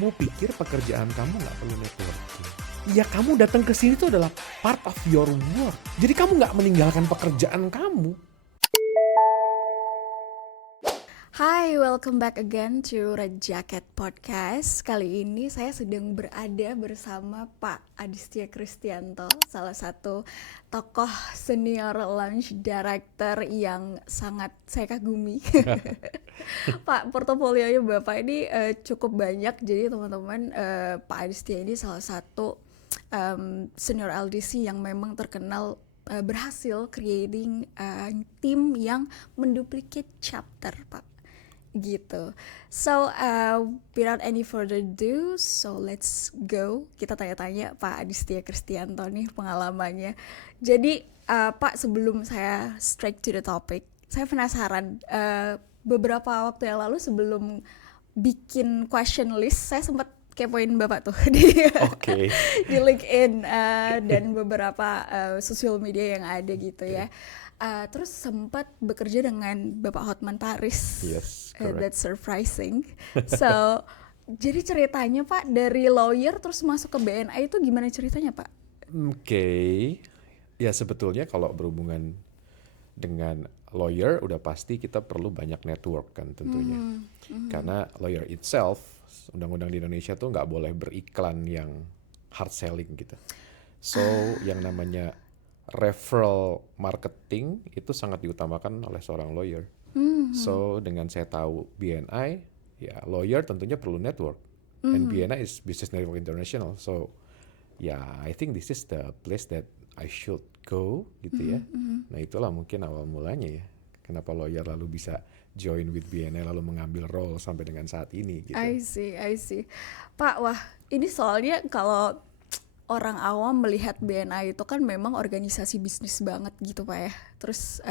kamu pikir pekerjaan kamu nggak perlu networking? Ya kamu datang ke sini itu adalah part of your work. Jadi kamu nggak meninggalkan pekerjaan kamu. Hi, welcome back again to Red Jacket Podcast. Kali ini saya sedang berada bersama Pak Aditya Kristianto, salah satu tokoh senior launch director yang sangat saya kagumi. Pak, portofolionya Bapak ini cukup banyak, jadi teman-teman Pak Aditya ini salah satu senior LDC yang memang terkenal berhasil creating tim yang menduplicate chapter, Pak. Gitu. So without any further ado, so let's go. Kita tanya-tanya Pak Aditya Kristianto nih pengalamannya. Jadi Pak, sebelum saya straight to the topic, saya penasaran, beberapa waktu yang lalu sebelum bikin question list, saya sempat kepoin Bapak tuh di di LinkedIn dan beberapa sosial media yang ada gitu ya. Terus sempat bekerja dengan Bapak Hotman Paris. Yes, That's surprising. So, jadi ceritanya Pak dari lawyer terus masuk ke BNI itu gimana ceritanya Pak? Ya sebetulnya kalau berhubungan dengan lawyer udah pasti kita perlu banyak network kan tentunya. Karena lawyer itself, undang-undang di Indonesia tuh nggak boleh beriklan yang hard selling gitu. So yang namanya referral marketing itu sangat diutamakan oleh seorang lawyer. So dengan saya tahu BNI, ya lawyer tentunya perlu network. And BNI is Business Network International. So I think this is the place that I should go gitu ya. Nah itulah mungkin awal mulanya ya. Kenapa lawyer lalu bisa join with BNI lalu mengambil role sampai dengan saat ini gitu. I see. Pak, wah ini soalnya kalau orang awam melihat BNI itu kan memang organisasi bisnis banget gitu Pak ya. Terus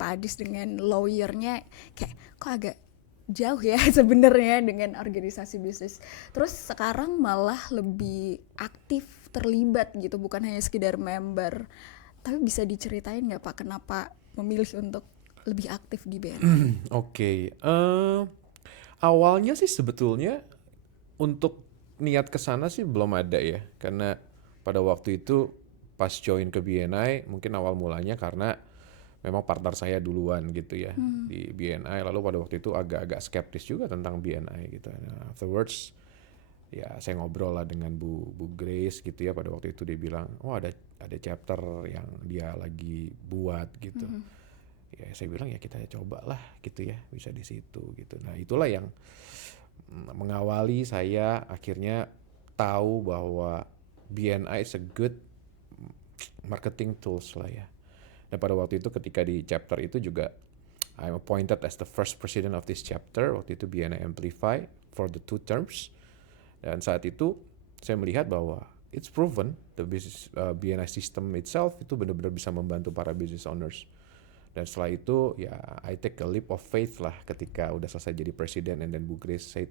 Pak Adis dengan lawyernya kayak kok agak jauh ya sebenarnya dengan organisasi bisnis. Terus sekarang malah lebih aktif terlibat gitu, bukan hanya sekedar member. Tapi bisa diceritain nggak Pak kenapa memilih untuk lebih aktif di BNI? Awalnya sih sebetulnya untuk niat kesana sih belum ada ya, karena pada waktu itu pas join ke BNI mungkin awal mulanya karena memang partner saya duluan gitu ya di BNI, lalu pada waktu itu agak-agak skeptis juga tentang BNI gitu. Nah, afterwards ya saya ngobrol lah dengan Bu Grace gitu ya, pada waktu itu dia bilang ada chapter yang dia lagi buat gitu. Ya saya bilang ya kita coba lah gitu ya, bisa di situ gitu. Nah itulah yang mengawali saya akhirnya tahu bahwa BNI is a good marketing tools lah ya. Dan pada waktu itu ketika di chapter itu juga I'm appointed as the first president of this chapter. Waktu itu BNI Amplify for the 2 terms. Dan saat itu saya melihat bahwa it's proven the business BNI system itself itu benar-benar bisa membantu para business owners. Dan setelah itu ya I take a leap of faith lah ketika udah selesai jadi presiden, and then Bu Grace said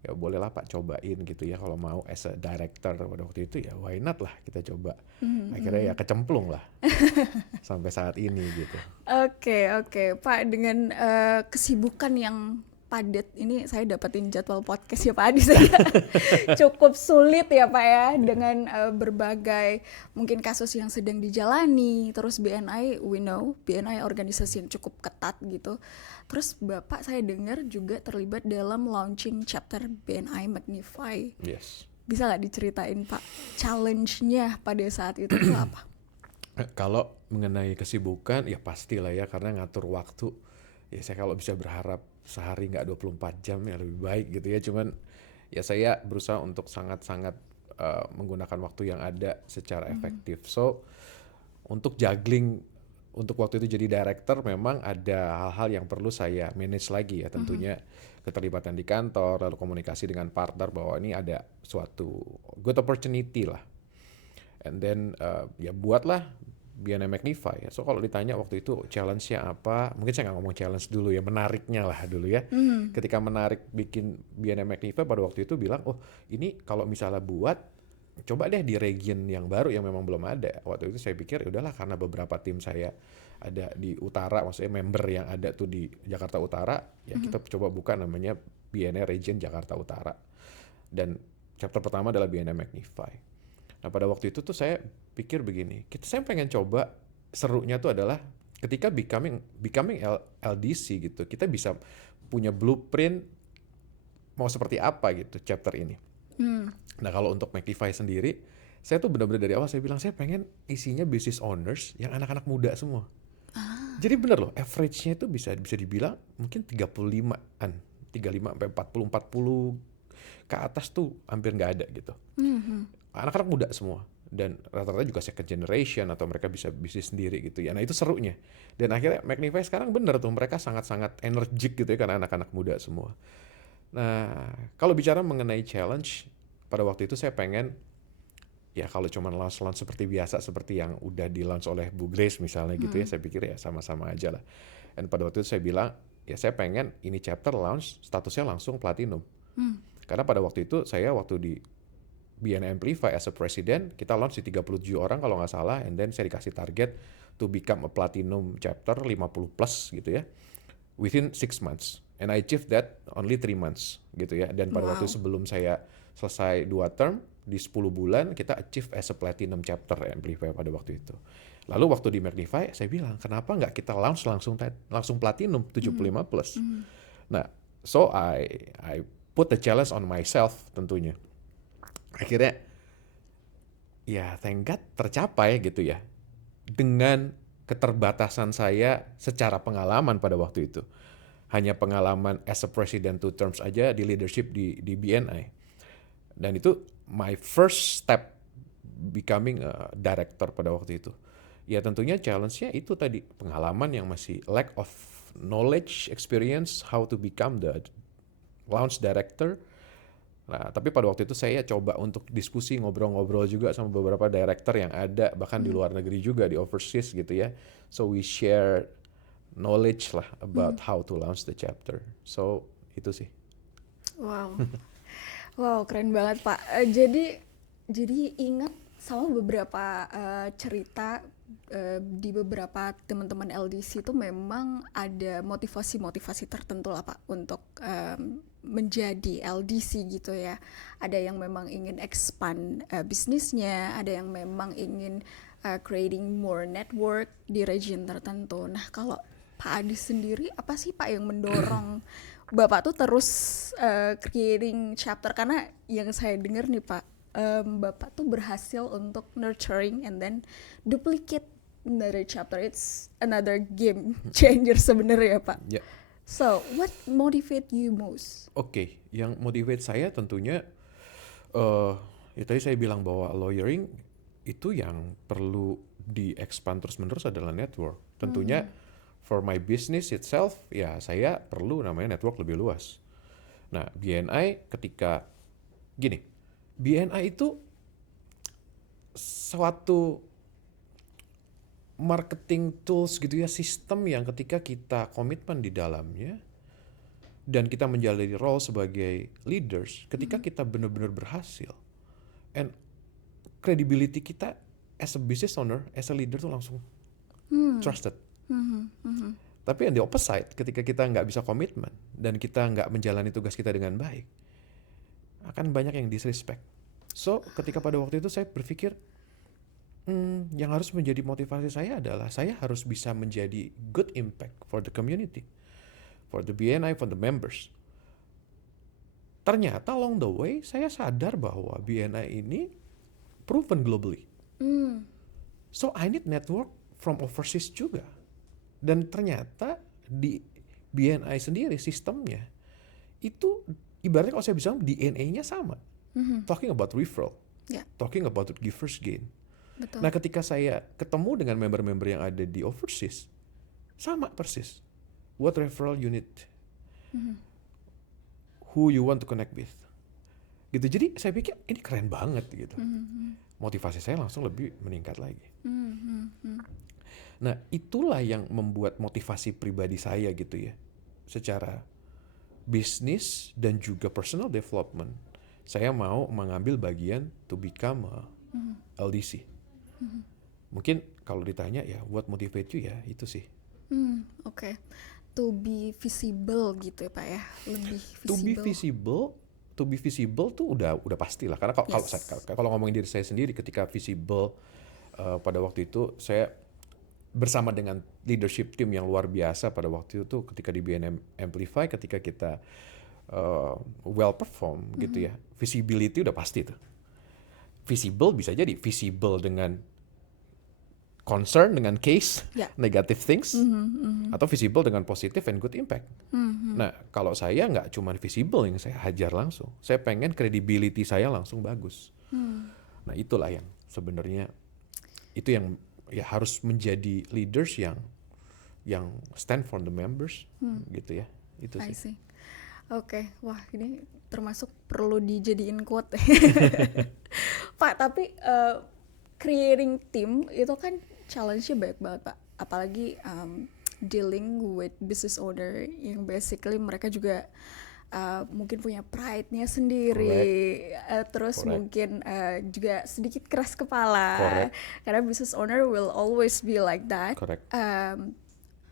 ya bolehlah Pak cobain gitu ya kalau mau as a director. Pada waktu itu ya why not lah kita coba. Akhirnya ya kecemplung lah sampai saat ini gitu. Oke Pak, dengan kesibukan yang padat ini saya dapetin jadwal podcast ya Pak Adi saya cukup sulit ya Pak ya dengan berbagai mungkin kasus yang sedang dijalani. Terus BNI, we know BNI organisasi yang cukup ketat gitu. Terus Bapak saya dengar juga terlibat dalam launching chapter BNI Magnify. Yes. Bisa nggak diceritain Pak challenge-nya pada saat itu apa? Kalau mengenai kesibukan ya pastilah ya, karena ngatur waktu ya saya kalau bisa berharap sehari nggak 24 jam ya lebih baik gitu ya. Cuman ya saya berusaha untuk sangat-sangat menggunakan waktu yang ada secara efektif. So untuk juggling, untuk waktu itu jadi director memang ada hal-hal yang perlu saya manage lagi ya, tentunya keterlibatan di kantor, lalu komunikasi dengan partner bahwa ini ada suatu good opportunity lah. And then ya buatlah BNI Magnify. So kalau ditanya waktu itu challenge-nya apa, mungkin saya nggak ngomong challenge dulu ya, menariknya lah dulu ya. Ketika menarik bikin BNI Magnify pada waktu itu bilang, ini kalau misalnya buat, coba deh di region yang baru yang memang belum ada. Waktu itu saya pikir ya udahlah, karena beberapa tim saya ada di utara, maksudnya member yang ada tuh di Jakarta Utara, ya kita coba buka namanya BNI Region Jakarta Utara. Dan chapter pertama adalah BNI Magnify. Nah pada waktu itu tuh saya pikir begini, saya pengen coba, serunya tuh adalah ketika becoming LDC gitu, kita bisa punya blueprint mau seperti apa gitu chapter ini. Nah kalau untuk Magnify sendiri, saya tuh benar-benar dari awal saya bilang saya pengen isinya business owners yang anak-anak muda semua. Jadi bener loh, average-nya itu bisa dibilang mungkin 35-an, 35 sampai 40 ke atas tuh hampir nggak ada gitu. Anak-anak muda semua, dan rata-rata juga second generation atau mereka bisa bisnis sendiri gitu ya. Nah itu serunya. Dan akhirnya Magnify sekarang bener tuh, mereka sangat-sangat energik gitu ya karena anak-anak muda semua. Nah kalau bicara mengenai challenge, pada waktu itu saya pengen, ya kalau cuma launch seperti biasa, seperti yang udah di launch oleh Bu Grace misalnya gitu ya, saya pikir ya sama-sama aja lah. Dan pada waktu itu saya bilang, ya saya pengen ini chapter launch statusnya langsung platinum. Karena pada waktu itu saya waktu di BNI Amplify as a president, kita launch di 37 orang kalau nggak salah, and then saya dikasih target to become a platinum chapter 50 plus gitu ya, within 6 months. And I achieved that only 3 months gitu ya. Dan pada waktu sebelum saya selesai 2 term, di 10 bulan kita achieve as a platinum chapter Amplify pada waktu itu. Lalu waktu di Magnify saya bilang, kenapa nggak kita launch langsung platinum 75 plus. Nah, so I put the challenge on myself tentunya. Akhirnya ya thank God tercapai gitu ya. Dengan keterbatasan saya secara pengalaman pada waktu itu. Hanya pengalaman as a president 2 terms aja di leadership di BNI. Dan itu my first step becoming a director pada waktu itu. Ya tentunya challenge-nya itu tadi, pengalaman yang masih lack of knowledge, experience, how to become the launch director. Nah, tapi pada waktu itu saya coba untuk diskusi, ngobrol-ngobrol juga sama beberapa director yang ada, bahkan di luar negeri juga, di overseas gitu ya. So we share knowledge lah about how to launch the chapter. So itu sih. Wow. Wow, keren banget Pak. Jadi ingat sama beberapa cerita di beberapa teman-teman LDC itu memang ada motivasi-motivasi tertentu lah Pak untuk menjadi LDC gitu ya. Ada yang memang ingin expand bisnisnya, ada yang memang ingin creating more network di region tertentu. Nah, kalau Pak Adi sendiri apa sih Pak yang mendorong Bapak tuh terus creating chapter? Karena yang saya dengar nih Pak, Bapak tuh berhasil untuk nurturing and then duplicate another chapter. It's another game changer sebenarnya Pak. Ya. So, what motivate you most? Oke, yang motivate saya tentunya ya tadi saya bilang bahwa lawyering itu yang perlu di-expand terus-menerus adalah network. Tentunya for my business itself, ya saya perlu namanya network lebih luas. Nah, BNI ketika gini, BNI itu suatu marketing tools gitu ya, sistem yang ketika kita komitmen di dalamnya dan kita menjalani role sebagai leaders, ketika kita benar-benar berhasil, and credibility kita as a business owner, as a leader tuh langsung trusted. Tapi yang di opposite, ketika kita nggak bisa komitmen dan kita nggak menjalani tugas kita dengan baik, akan banyak yang disrespect. So, ketika pada waktu itu saya berpikir, yang harus menjadi motivasi saya adalah saya harus bisa menjadi good impact for the community, for the BNI, for the members. Ternyata along the way, saya sadar bahwa BNI ini proven globally. So, I need network from overseas juga. Dan ternyata di BNI sendiri sistemnya itu ibaratnya kalau saya bilang DNA-nya sama. Talking about referral, talking about givers gain. Betul. Nah ketika saya ketemu dengan member-member yang ada di overseas, sama persis. What referral you need, who you want to connect with. Gitu. Jadi saya pikir ini keren banget gitu. Motivasi saya langsung lebih meningkat lagi. Nah itulah yang membuat motivasi pribadi saya gitu ya, secara bisnis dan juga personal development. Saya mau mengambil bagian to become a LDC. Mungkin kalau ditanya ya what motivate you, ya itu sih. Oke. To be visible gitu ya Pak ya, lebih visible. To be visible, to to be visible tuh udah pastilah. Karena kalau ngomongin diri saya sendiri, ketika visible pada waktu itu saya bersama dengan leadership team yang luar biasa pada waktu itu ketika di BNM Amplify, ketika kita well perform gitu ya, visibility udah pasti tuh. Visible bisa jadi visible dengan concern, dengan case, negative things, atau visible dengan positive and good impact. Nah, kalau saya nggak cuma visible yang saya hajar langsung, saya pengen credibility saya langsung bagus. Nah, itulah yang sebenarnya itu yang ya harus menjadi leaders yang stand for the members, gitu ya. Itu I sih. see. Oke, wah ini termasuk perlu dijadiin quote. Pak, tapi creating team itu kan challenge-nya banyak banget, Pak. Apalagi dealing with business owner yang basically mereka juga mungkin punya pride-nya sendiri, terus Correct. mungkin juga sedikit keras kepala. Correct. Karena business owner will always be like that. Correct.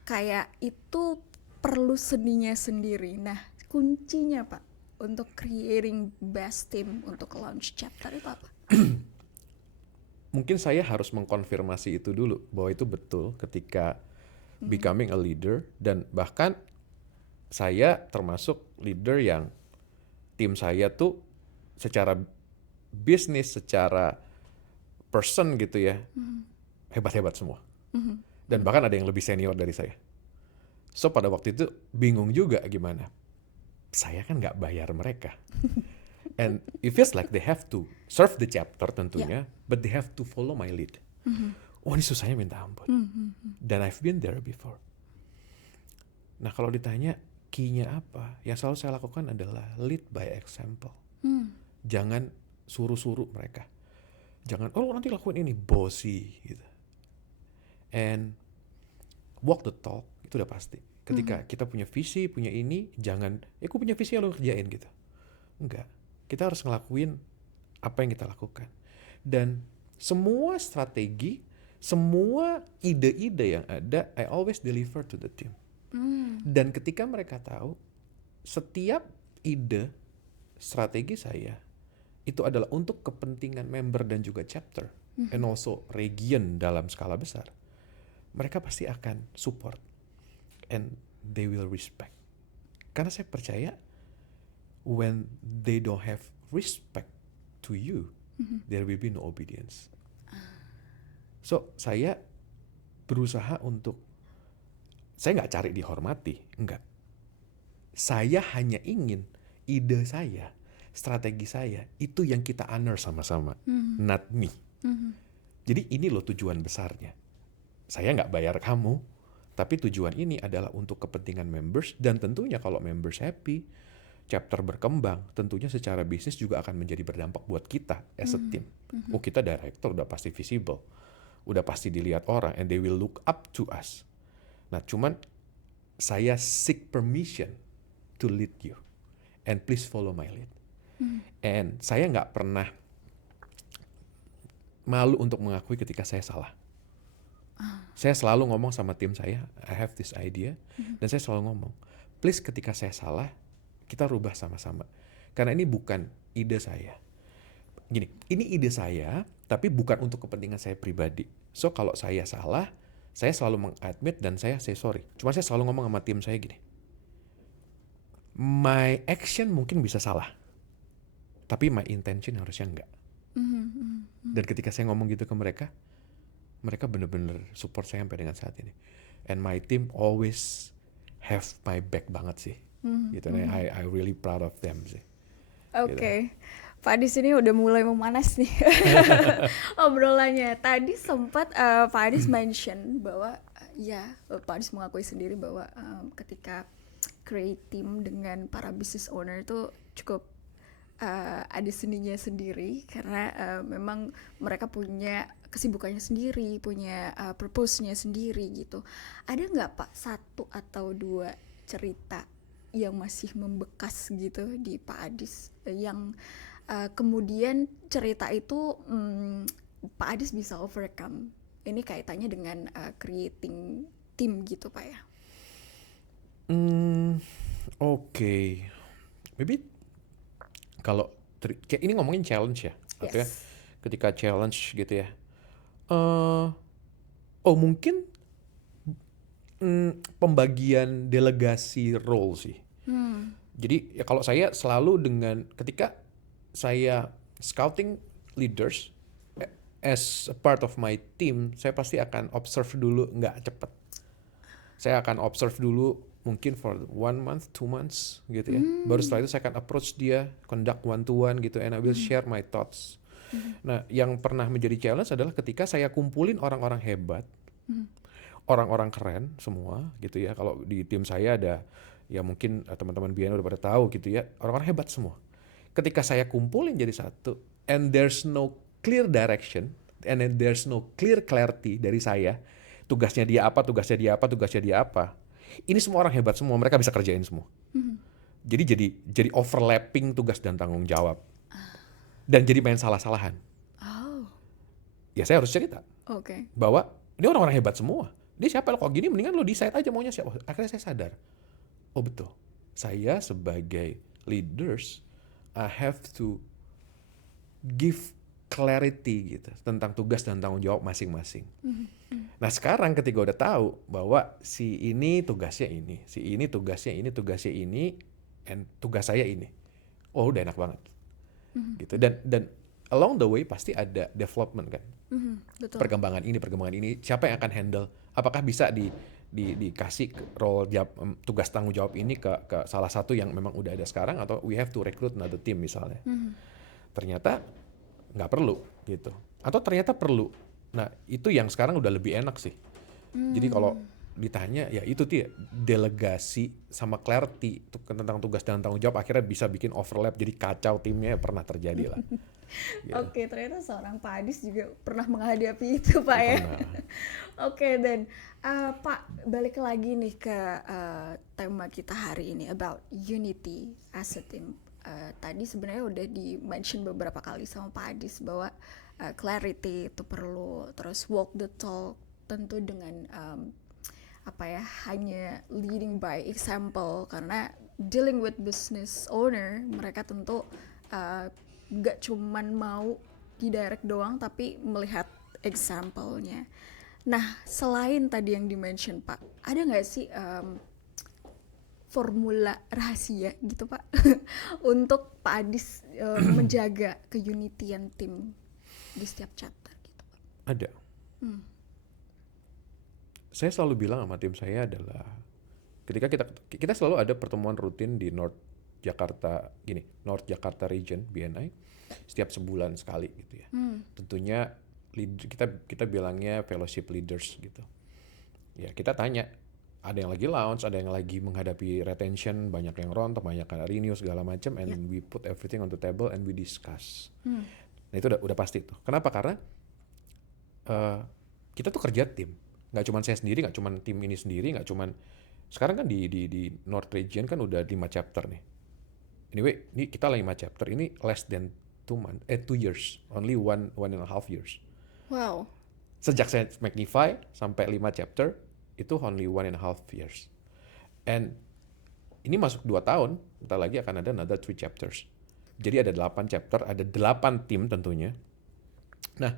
Kayak itu perlu seninya sendiri. Nah, kuncinya Pak untuk creating best team untuk launch chapter itu apa? Mungkin saya harus mengkonfirmasi itu dulu bahwa itu betul ketika becoming a leader, dan bahkan saya termasuk leader yang tim saya tuh secara bisnis, secara person gitu ya, hebat-hebat semua. Dan bahkan ada yang lebih senior dari saya. So pada waktu itu bingung juga gimana. Saya kan nggak bayar mereka. And it feels like they have to serve the chapter tentunya, but they have to follow my lead. Oh, ini susahnya minta ampun. Dan I've been there before. Nah, kalau ditanya key-nya apa, yang selalu saya lakukan adalah lead by example. Jangan suruh-suruh mereka. Jangan, oh nanti lakuin ini, bossy gitu. And walk the talk, itu udah pasti. Ketika kita punya visi, punya ini, jangan, aku punya visi lo kerjain gitu. Enggak. Kita harus ngelakuin apa yang kita lakukan. Dan semua strategi, semua ide-ide yang ada, I always deliver to the team. Dan ketika mereka tahu, setiap ide, strategi saya, itu adalah untuk kepentingan member dan juga chapter, and also region dalam skala besar, mereka pasti akan support, and they will respect. Karena saya percaya, when they don't have respect to you, there will be no obedience. So, saya berusaha untuk, saya nggak cari dihormati, enggak. Saya hanya ingin ide saya, strategi saya, itu yang kita honor sama-sama, not me. Jadi ini loh tujuan besarnya. Saya nggak bayar kamu, tapi tujuan ini adalah untuk kepentingan members, dan tentunya kalau members happy, chapter berkembang, tentunya secara bisnis juga akan menjadi berdampak buat kita as a team. Oh, kita director udah pasti visible, udah pasti dilihat orang, and they will look up to us. Nah, cuman saya seek permission to lead you, and please follow my lead. And saya nggak pernah malu untuk mengakui ketika saya salah. Saya selalu ngomong sama tim saya, I have this idea, dan saya selalu ngomong, please ketika saya salah, kita rubah sama-sama. Karena ini bukan ide saya. Gini, ini ide saya, tapi bukan untuk kepentingan saya pribadi. So, kalau saya salah, saya selalu mengadmit dan saya say sorry. Cuma saya selalu ngomong sama tim saya gini, my action mungkin bisa salah, tapi my intention harusnya enggak. Dan ketika saya ngomong gitu ke mereka, mereka bener-bener support saya sampai dengan saat ini. And my team always have my back banget sih. Gitu. I really proud of them sih. Oke. Pak Adis ini udah mulai memanas nih obrolannya. Tadi sempat Pak Adis mention bahwa Pak Adis mengakui sendiri bahwa ketika create team dengan para business owner itu cukup ada seninya sendiri, karena memang mereka punya kesibukannya sendiri, punya purpose-nya sendiri gitu. Ada nggak Pak satu atau dua cerita yang masih membekas gitu di Pak Adis, yang kemudian cerita itu Pak Adis bisa overcome? Ini kaitannya dengan creating team gitu Pak ya? Oke. Maybe kalau kayak ini ngomongin challenge ya, artinya Yes. ketika challenge gitu ya. eh oh mungkin pembagian delegasi role sih. Jadi ya kalau saya selalu dengan ketika saya scouting leaders as a part of my team, saya pasti akan observe dulu, nggak cepet. Saya akan observe dulu mungkin for 1 month, 2 months gitu ya. Baru setelah itu saya akan approach dia, conduct one to one gitu, and I will share my thoughts. Nah, yang pernah menjadi challenge adalah ketika saya kumpulin orang-orang hebat, orang-orang keren semua gitu ya. Kalau di tim saya ada ya mungkin teman-teman BN udah pada tahu gitu ya, orang-orang hebat semua. Ketika saya kumpulin jadi satu, and there's no clear direction, and then there's no clear clarity dari saya, tugasnya dia apa, tugasnya dia apa, tugasnya dia apa. Ini semua orang hebat semua, mereka bisa kerjain semua. Jadi overlapping tugas dan tanggung jawab. Dan jadi main salah-salahan. Oh, Ya saya harus cerita oke. bahwa ini orang-orang hebat semua. Dia siapa lo, kok gini mendingan lo decide aja maunya siapa. Akhirnya saya sadar, oh betul, saya sebagai leaders I have to give clarity gitu tentang tugas dan tanggung jawab masing-masing. Nah sekarang ketika udah tahu bahwa si ini tugasnya ini, si ini tugasnya ini, and tugas saya ini, oh udah enak banget, gitu. Dan along the way pasti ada development kan, Betul. perkembangan ini, siapa yang akan handle, apakah bisa dikasih role tugas tanggung jawab ini ke salah satu yang memang udah ada sekarang, atau we have to recruit another team misalnya. Ternyata nggak perlu gitu, atau ternyata perlu. Nah itu yang sekarang udah lebih enak sih. Jadi kalau ditanya ya itu dia delegasi sama clarity tentang tugas dan tanggung jawab akhirnya bisa bikin overlap, jadi kacau timnya, pernah terjadi lah. Gitu. Oke, ternyata seorang Pak Adis juga pernah menghadapi itu, Pak ya. Oke, dan Pak, balik lagi nih ke tema kita hari ini about unity as a team. Tadi sebenarnya udah di-mention beberapa kali sama Pak Adis bahwa clarity itu perlu, terus walk the talk tentu dengan hanya leading by example, karena dealing with business owner mereka tentu gak cuman mau didirect doang tapi melihat example-nya. Nah, selain tadi yang di-mention Pak, ada nggak sih formula rahasia gitu Pak untuk Pak Adis menjaga keunitian tim di setiap chapter gitu Pak? Ada. Saya selalu bilang sama tim saya adalah ketika kita selalu ada pertemuan rutin di North Jakarta Region BNI setiap sebulan sekali gitu ya. Tentunya kita bilangnya fellowship leaders gitu. Ya kita tanya, ada yang lagi launch, ada yang lagi menghadapi retention, banyak yang rontok, banyak yang renew segala macam, and we put everything on the table and we discuss. Nah itu udah pasti tuh. Kenapa? Karena kita tuh kerja tim, nggak cuma saya sendiri, nggak cuma tim ini sendiri, nggak cuma sekarang kan di North Region kan udah 5 chapter nih. Anyway, ini kita lagi 5 chapter, ini less than 2 years, only 1.5 years. Wow. Sejak saya Magnify sampai 5 chapter itu only 1.5 years. And ini masuk 2 tahun, bentar lagi akan ada another 3 chapters. Jadi ada 8 chapter, ada 8 tim tentunya. Nah,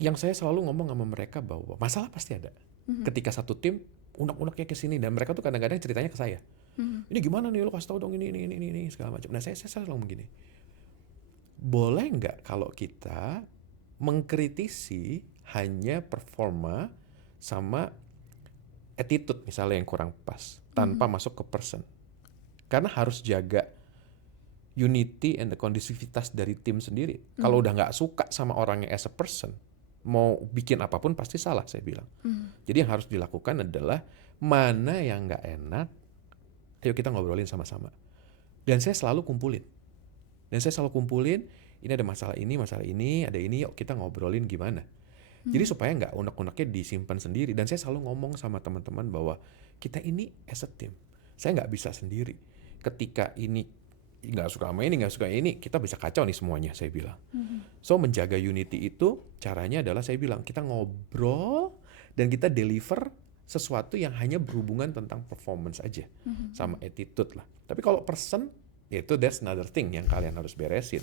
yang saya selalu ngomong sama mereka bahwa masalah pasti ada. Ketika satu tim unek-uneknya ke sini, dan mereka tuh kadang-kadang ceritanya ke saya. Ini gimana nih, lo kasih tau dong ini segala macam. Nah, saya selalu ngomong gini. Boleh nggak kalau kita mengkritisi hanya performa sama attitude misalnya yang kurang pas, tanpa masuk ke person. Karena harus jaga unity and the kondisivitas dari tim sendiri. Kalau udah nggak suka sama orangnya as a person, mau bikin apapun pasti salah, saya bilang. Jadi yang harus dilakukan adalah mana yang nggak enak, ayo kita ngobrolin sama-sama. Dan saya selalu kumpulin. Ini ada masalah ini, ada ini, yuk kita ngobrolin gimana. Jadi supaya nggak unek-uneknya disimpan sendiri. Dan saya selalu ngomong sama teman-teman bahwa kita ini as a team. Saya nggak bisa sendiri. Ketika ini nggak suka sama ini, nggak suka ini, kita bisa kacau nih semuanya, saya bilang. So menjaga unity itu caranya adalah saya bilang kita ngobrol dan kita deliver sesuatu yang hanya berhubungan tentang performance aja, sama attitude lah. Tapi kalau person Itu that's another thing yang kalian harus beresin.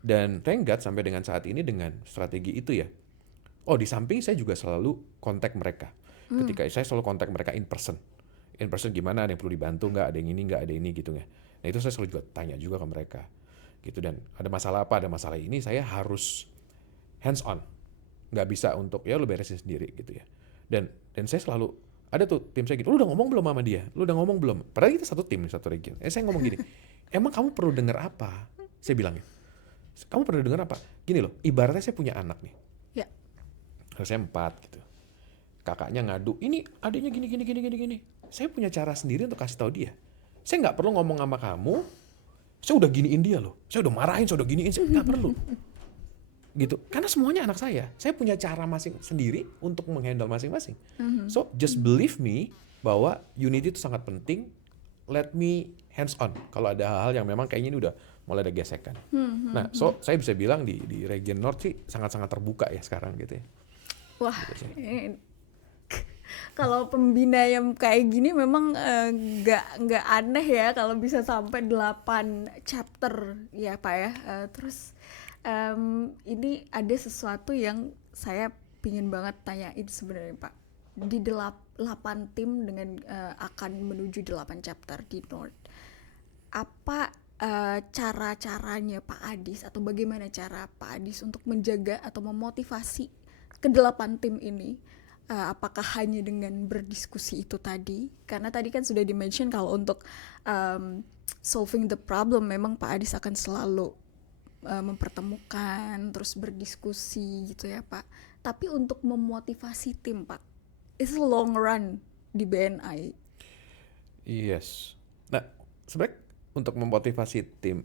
Dan thank God sampai dengan saat ini dengan strategi itu ya. Oh, di samping saya juga selalu kontak mereka. Ketika saya selalu kontak mereka in person. In person gimana, ada yang perlu dibantu nggak, ada yang ini nggak, ada ini gitu ya. Nah itu saya selalu juga tanya juga ke mereka. Gitu, dan ada masalah apa, ada masalah ini, saya harus hands on. Nggak bisa untuk, ya lu beresin sendiri gitu ya. Dan saya selalu, ada tuh tim saya gitu, lu udah ngomong belum sama dia? Lu udah ngomong belum? Padahal kita satu tim, satu region. Saya ngomong gini, emang kamu perlu dengar apa? Saya bilang ya. Kamu pernah dengar apa? Gini loh, ibaratnya saya punya anak nih. Ya. Saya 4 gitu. Kakaknya ngadu, ini adiknya gini. Saya punya cara sendiri untuk kasih tahu dia. Saya nggak perlu ngomong sama kamu, saya udah giniin dia loh. Saya udah marahin, saya udah giniin, saya nggak perlu. Gitu. Karena semuanya anak saya. Saya punya cara sendiri untuk menghandle masing-masing. So, just believe me bahwa unity itu sangat penting. Let me hands on. Kalau ada hal-hal yang memang kayaknya ini udah mulai ada gesekan. Nah, so saya bisa bilang di region North sih sangat-sangat terbuka ya sekarang gitu ya. Wah, kalau pembina yang kayak gini memang nggak aneh ya kalau bisa sampai 8 chapter ya Pak ya. Terus ini ada sesuatu yang saya pingin banget tanyain sebenarnya Pak. Di 8 tim dengan akan menuju 8 chapter di North. Apa cara-caranya Pak Adis atau bagaimana cara Pak Adis untuk menjaga atau memotivasi ke-8 tim ini? Apakah hanya dengan berdiskusi itu tadi? Karena tadi kan sudah di-mention kalau untuk solving the problem memang Pak Adis akan selalu mempertemukan, terus berdiskusi gitu ya Pak. Tapi untuk memotivasi tim Pak, it's a long run di BNI. Yes. Nah, sebenarnya untuk memotivasi tim,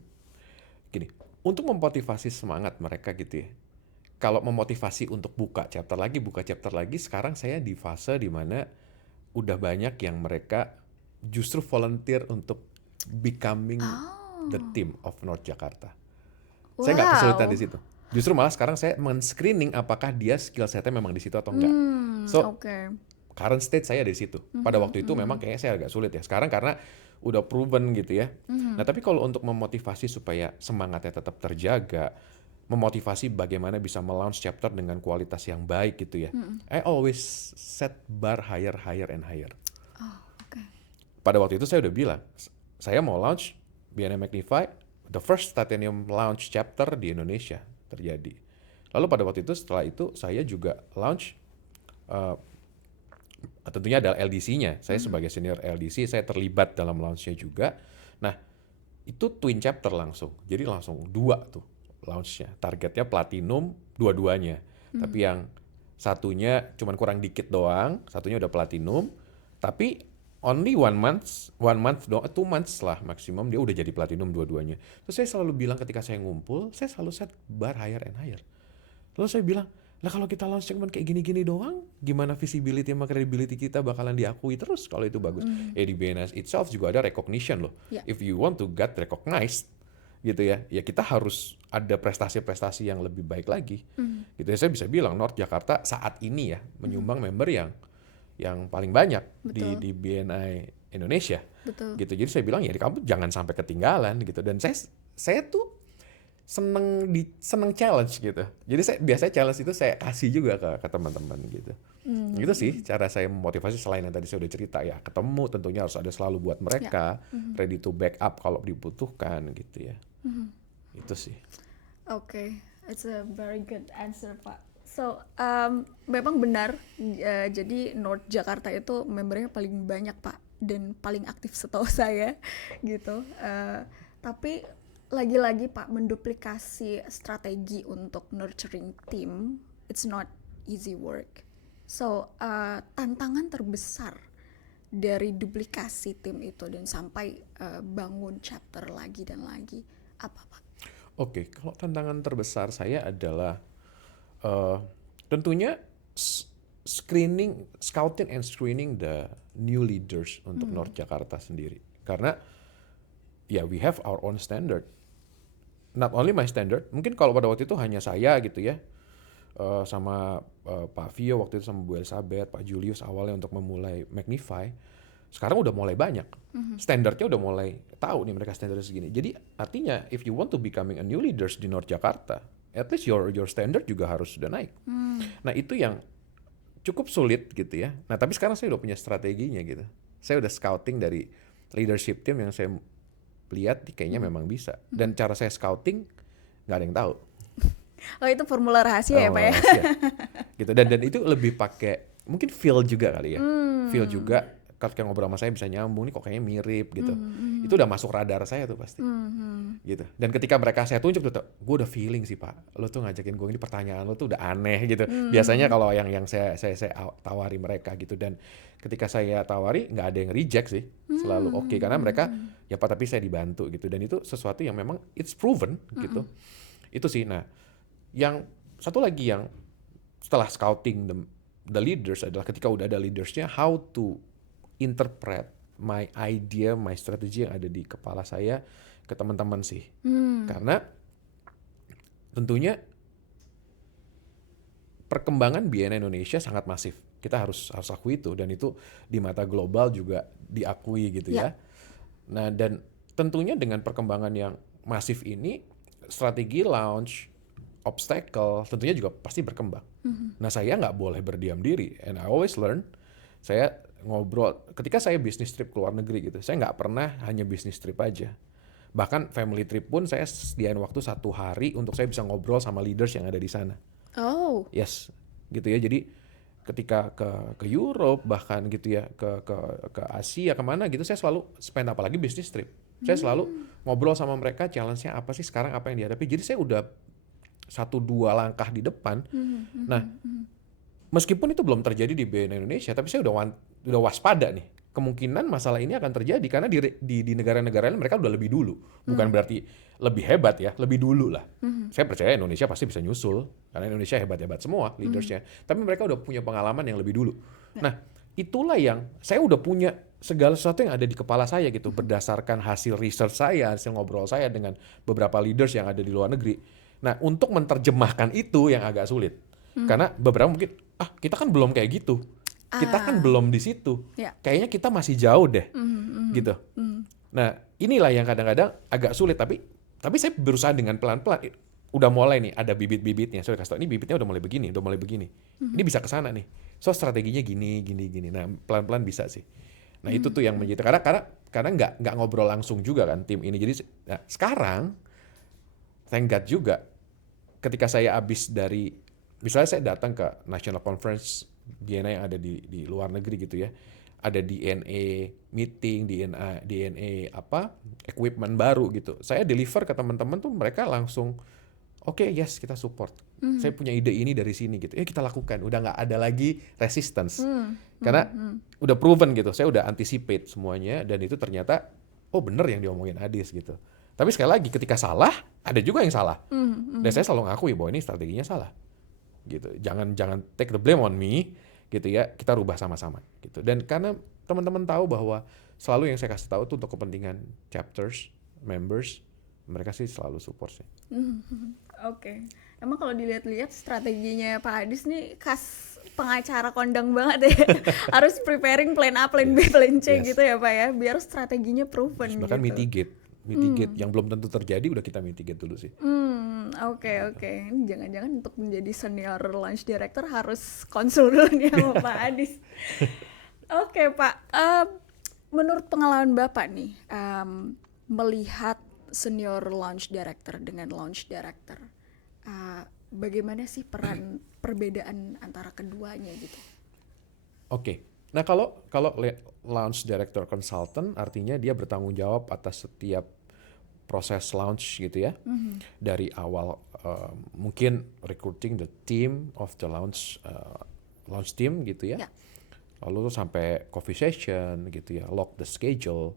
gini, untuk memotivasi semangat mereka gitu ya. Kalau memotivasi untuk buka chapter lagi, sekarang saya di fase dimana udah banyak yang mereka justru volunteer untuk becoming the team of North Jakarta. Saya nggak kesulitan di situ. Justru malah sekarang saya men-screening apakah dia skill setnya memang di situ atau enggak. So, current state saya di situ. Pada waktu itu memang kayaknya saya agak sulit ya. Sekarang karena udah proven gitu ya. Nah, tapi kalau untuk memotivasi supaya semangatnya tetap terjaga, memotivasi bagaimana bisa melaunch chapter dengan kualitas yang baik gitu ya. I always set bar higher and higher. Pada waktu itu saya udah bilang, saya mau launch BNI Magnify, the first titanium launch chapter di Indonesia terjadi. Lalu pada waktu itu setelah itu saya juga launch tentunya ada LDC-nya. Saya sebagai senior LDC, saya terlibat dalam launch-nya juga. Nah, itu twin chapter langsung. Jadi langsung 2 tuh launch-nya. Targetnya platinum dua-duanya. Tapi yang satunya cuman kurang dikit doang, satunya udah platinum. Tapi only 1 month doang, 2 months lah maksimum dia udah jadi platinum dua-duanya. Terus saya selalu bilang ketika saya ngumpul, saya selalu set bar higher and higher. Lalu saya bilang, lah kalau kita launch cuman kayak gini-gini doang, gimana visibility sama credibility kita bakalan diakui terus kalau itu bagus. Di BNS itself juga ada recognition loh. If you want to get recognized, gitu ya, ya kita harus ada prestasi-prestasi yang lebih baik lagi. Gitu ya, saya bisa bilang North Jakarta saat ini ya menyumbang member yang paling banyak di BNI Indonesia. Gitu. Jadi saya bilang ya kamu jangan sampai ketinggalan gitu. Dan saya tuh seneng challenge gitu. Jadi saya biasanya challenge itu saya kasih juga ke teman-teman gitu. Itu sih cara saya memotivasi selain yang tadi saya udah cerita ya. Ketemu tentunya harus ada selalu buat mereka ready to back up kalau dibutuhkan gitu ya. Itu sih. Oke, it's a very good answer Pak. So, memang benar, jadi North Jakarta itu membernya paling banyak Pak dan paling aktif setahu saya gitu. Tapi lagi-lagi Pak, menduplikasi strategi untuk nurturing team, it's not easy work. So, tantangan terbesar dari duplikasi tim itu dan sampai bangun chapter lagi dan lagi, apa Pak? Oke, kalau tantangan terbesar saya adalah tentunya scouting and screening the new leaders untuk North Jakarta sendiri. Karena ya we have our own standard. Not only my standard, mungkin kalau pada waktu itu hanya saya gitu ya, sama Pak Vio waktu itu sama Bu Elizabeth, Pak Julius awalnya untuk memulai Magnify. Sekarang udah mulai banyak. Standarnya udah mulai tahu nih mereka standarnya segini. Jadi artinya if you want to becoming a new leaders di North Jakarta, at least your standard juga harus sudah naik. Nah itu yang cukup sulit gitu ya. Nah tapi sekarang saya udah punya strateginya gitu. Saya udah scouting dari leadership team yang saya lihat kayaknya memang bisa. Dan cara saya scouting nggak ada yang tahu. Oh itu formula rahasia ya Pak ya? Rahasia. Gitu. Dan itu lebih pakai mungkin feel juga kali ya. Feel juga ketika ngobrol sama saya bisa nyambung nih kok kayaknya mirip gitu. Itu udah masuk radar saya tuh pasti. Gitu. Dan ketika mereka saya tunjuk tuh, gue udah feeling sih Pak. Lo tuh ngajakin gue ini pertanyaan lo tuh udah aneh gitu. Biasanya kalau yang saya tawari mereka gitu, dan ketika saya tawari nggak ada yang reject sih. Selalu oke karena mereka ya Pak tapi saya dibantu gitu. Dan itu sesuatu yang memang it's proven gitu. Itu sih. Nah, yang satu lagi yang setelah scouting the leaders adalah ketika udah ada leadersnya, how to interpret my idea, my strategy yang ada di kepala saya ke teman-teman sih. Karena tentunya perkembangan BNI Indonesia sangat masif. Kita harus akui itu, dan itu di mata global juga diakui gitu ya. Nah, dan tentunya dengan perkembangan yang masif ini, strategi launch, obstacle tentunya juga pasti berkembang. Nah saya nggak boleh berdiam diri, and I always learn. Saya ngobrol, ketika saya bisnis trip ke luar negeri gitu, saya nggak pernah hanya bisnis trip aja. Bahkan family trip pun saya sediain waktu 1 hari untuk saya bisa ngobrol sama leaders yang ada di sana. Oh. Yes, gitu ya. Jadi ketika ke Europe bahkan gitu ya, ke Asia kemana gitu, saya selalu spend, apalagi bisnis trip. Saya selalu ngobrol sama mereka, challenge-nya apa sih sekarang, apa yang dihadapi. Jadi saya udah 1-2 langkah di depan. Nah, meskipun itu belum terjadi di BNI Indonesia, tapi saya udah waspada nih. Kemungkinan masalah ini akan terjadi karena di negara-negara lain mereka udah lebih dulu. Bukan berarti lebih hebat ya, lebih dulu lah. Saya percaya Indonesia pasti bisa nyusul karena Indonesia hebat-hebat semua leadersnya. Tapi mereka udah punya pengalaman yang lebih dulu. Nah, itulah yang saya udah punya segala sesuatu yang ada di kepala saya gitu, berdasarkan hasil research saya, hasil ngobrol saya dengan beberapa leaders yang ada di luar negeri. Nah, untuk menerjemahkan itu yang agak sulit. Karena beberapa mungkin, kita kan belum kayak gitu. Kita kan belum di situ. Kayaknya kita masih jauh deh. Gitu. Nah, inilah yang kadang-kadang agak sulit. Tapi saya berusaha dengan pelan-pelan. Udah mulai nih, ada bibit-bibitnya. Saya kasih tau, ini bibitnya udah mulai begini. Ini bisa ke sana nih. So, strateginya gini. Nah, pelan-pelan bisa sih. Nah, itu tuh yang menjadi. Karena nggak ngobrol langsung juga kan tim ini. Jadi, nah, sekarang, thank God juga, ketika saya habis dari, misalnya saya datang ke National Conference BNI yang ada di luar negeri gitu ya, ada DNA meeting, DNA equipment baru gitu, saya deliver ke teman-teman tuh mereka langsung oke, yes kita support, saya punya ide ini dari sini gitu, kita lakukan, udah nggak ada lagi resistance, karena udah proven gitu, saya udah anticipate semuanya, dan itu ternyata bener yang diomongin Adis gitu. Tapi sekali lagi ketika salah, ada juga yang salah. Dan saya selalu ngakui bahwa ini strateginya salah. Gitu. Jangan take the blame on me gitu ya. Kita rubah sama-sama gitu. Dan karena teman-teman tahu bahwa selalu yang saya kasih tahu itu untuk kepentingan chapters, members, mereka sih selalu support sih. Oke. Emang kalau dilihat-lihat strateginya Pak Adis nih khas pengacara kondang banget ya. Harus preparing plan A, plan B, plan C gitu ya Pak ya. Biar strateginya proven bahkan gitu. mitigate yang belum tentu terjadi udah kita mitigate dulu sih. Oke. Jangan-jangan untuk menjadi senior launch director harus konsul dulu nih sama Pak Adis. Oke Pak, menurut pengalaman Bapak nih, melihat senior launch director dengan launch director, bagaimana sih perbedaan antara keduanya gitu? Oke. Nah kalau launch director consultant artinya dia bertanggung jawab atas setiap proses launch gitu ya. Dari awal mungkin recruiting the team of the launch team gitu ya. Lalu sampai coffee session gitu ya, lock the schedule,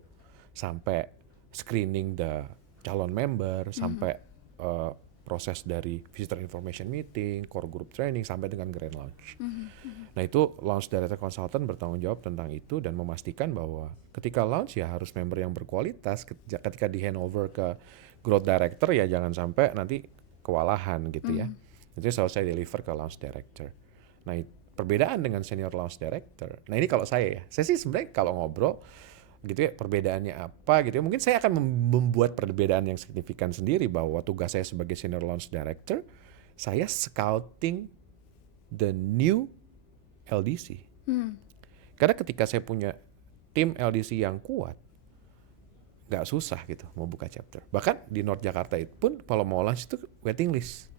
sampai screening the calon member, sampai proses dari visitor information meeting, core group training, sampai dengan grand launch. Nah itu launch director consultant bertanggung jawab tentang itu dan memastikan bahwa ketika launch ya harus member yang berkualitas, ketika di handover ke growth director ya jangan sampai nanti kewalahan gitu ya. Itu selalu saya deliver ke launch director. Nah perbedaan dengan senior launch director. Nah ini kalau saya sih sebenarnya kalau ngobrol gitu ya, perbedaannya apa gitu ya. Mungkin saya akan membuat perbedaan yang signifikan sendiri, bahwa tugas saya sebagai senior launch director, saya scouting the new LDC. Karena ketika saya punya tim LDC yang kuat, nggak susah gitu mau buka chapter. Bahkan di North Jakarta itu pun kalau mau launch itu waiting list.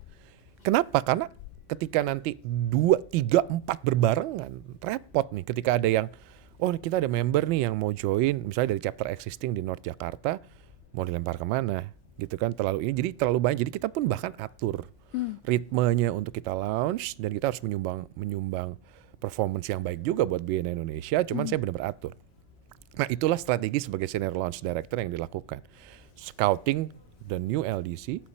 Kenapa? Karena ketika nanti 2, 3, 4 berbarengan, repot nih ketika ada yang, oh kita ada member nih yang mau join, misalnya dari chapter existing di North Jakarta, mau dilempar kemana gitu kan, terlalu ini, jadi terlalu banyak. Jadi kita pun bahkan atur ritmenya untuk kita launch, dan kita harus menyumbang performance yang baik juga buat BNI Indonesia, cuman saya benar-benar atur. Nah itulah strategi sebagai senior launch director yang dilakukan. Scouting the new LDC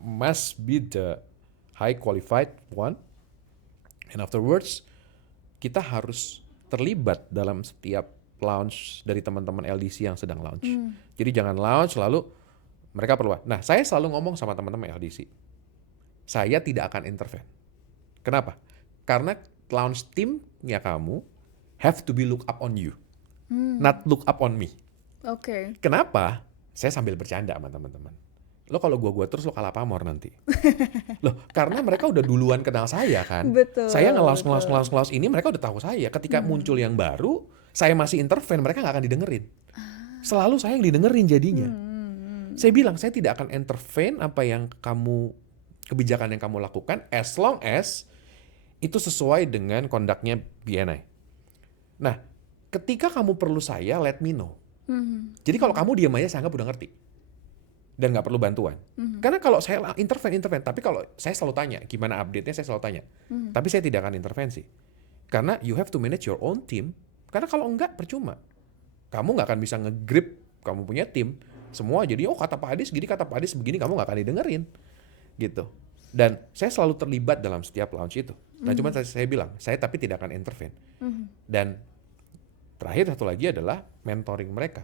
must be the high qualified one, and afterwards kita harus terlibat dalam setiap launch dari teman-teman LDC yang sedang launch. Jadi jangan launch lalu mereka perlu. Nah saya selalu ngomong sama teman-teman LDC, saya tidak akan intervene. Kenapa? Karena launch teamnya kamu have to be look up on you, not look up on me. Oke. Kenapa? Saya sambil bercanda sama teman-teman. Lo kalau gua terus lo kalah pamor nanti. Loh, karena mereka udah duluan kenal saya kan. Betul, Saya betul. ngelos ini, mereka udah tahu saya. Ketika muncul yang baru, saya masih intervene, mereka nggak akan didengerin. Selalu saya yang didengerin jadinya. Saya bilang saya tidak akan intervene apa yang kebijakan yang kamu lakukan, as long as itu sesuai dengan kondaknya BNI. Nah, ketika kamu perlu saya, let me know. Jadi kalau kamu diam aja, saya anggap udah ngerti. Dan nggak perlu bantuan. Karena kalau saya intervene. Tapi kalau saya selalu tanya, gimana update-nya, saya selalu tanya. Tapi saya tidak akan intervensi. Karena you have to manage your own team. Karena kalau enggak, percuma. Kamu nggak akan bisa nge-grip, kamu punya tim. Semua jadi, oh kata Pak Adis gini, kata Pak Adis begini, kamu nggak akan didengerin. Gitu. Dan saya selalu terlibat dalam setiap launch itu. Nah cuma saya bilang, saya tapi tidak akan intervene. Dan terakhir satu lagi adalah mentoring mereka.